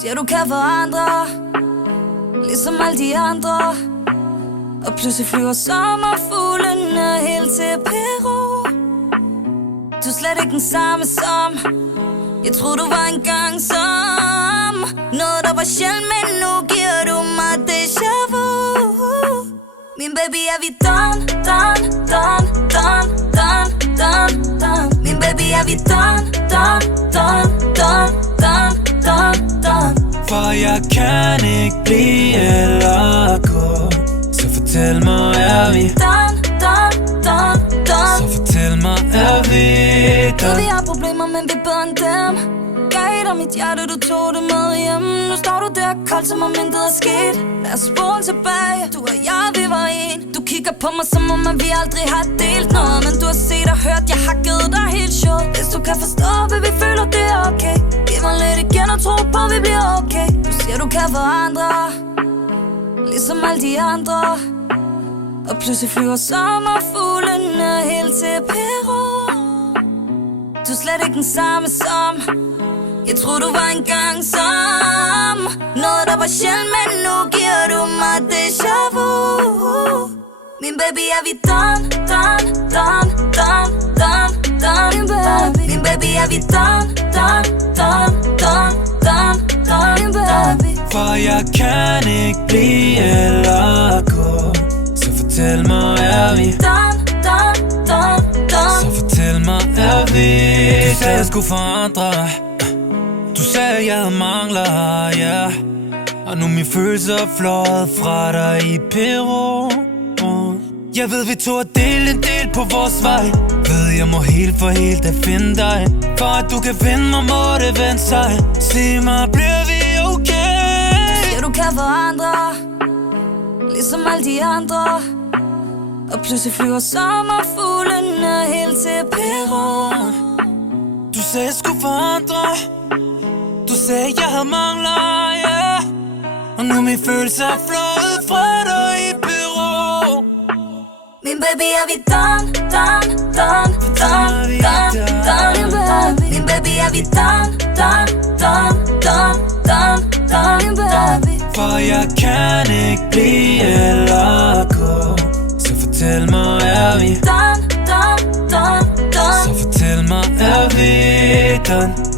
siger du kan forandre, ligesom alle de andre. Og pludselig flyver sommerfuglene helt til Peru. Du er slet ikke den samme som jeg troede du var engang som noget der var sjældent, men nu giver du mig déjà vu. Min baby er vi done, done, done, done, done, done, done. Min baby er vi done, done, done, done, done, done, done. For jeg kan ikke blive eller gå. Så fortæl mig, er vi done, done, done, done. Så fortæl mig, er vi done? Vi har problemer, men vi er bedre end dem. Gav dig mit hjerte, du tog det med hjem. Nu står du der kold, som om intet er sket. Lad os spole tilbage, du og jeg, vi var en. Du kigger på mig, som om at vi aldrig har delt noget. Men du har set og hørt, jeg har givet dig helt sjovt. Hvis du kan forstå, hvad vi føler, det er okay. Giv mig lidt igen og tro på, vi bliver okay. Du siger, du kan forandre, ligesom alle de andre. Og pludselig flyver sommerfuglene helt til Peru. Du er slet ikke den samme som jeg troede du var engang som noget der var sjældent, men nu giver du mig déjà vu. Min baby er vi done, done, done, done, done, done, done. Min baby er vi done, done, done, done, done, done, done. For jeg kan ikke blive eller gå. Så fortæl mig, er vi done, done, done, done. Så fortæl mig, er vi du sagde jeg skulle forandre. Du sagde jeg mangler, ja. Og nu min følelser er fløjet fra dig i Peru. Jeg ved vi to har delt en del på vores vej. Ved jeg må helt for helt at finde dig. For at du kan finde mig må det vende sig. Sig mig, bliver vi okay? Du siger du kan forandre, ligesom alle de andre. Og pludselig flyver sommerfuglene helt til Peru. Du sagde jeg skulle forandre. Du sagde jeg havde mangler, ja. Og nu min følelse er flået fra dig i Peru. Min baby er vi done, done, done, done, done, done, done. Min baby er vi done, done, done, done, done, done, done. For jeg kan ikke blive eller gå. Så fortæl mig, er vi done, done, done, done. Så fortæl mig, er vi done?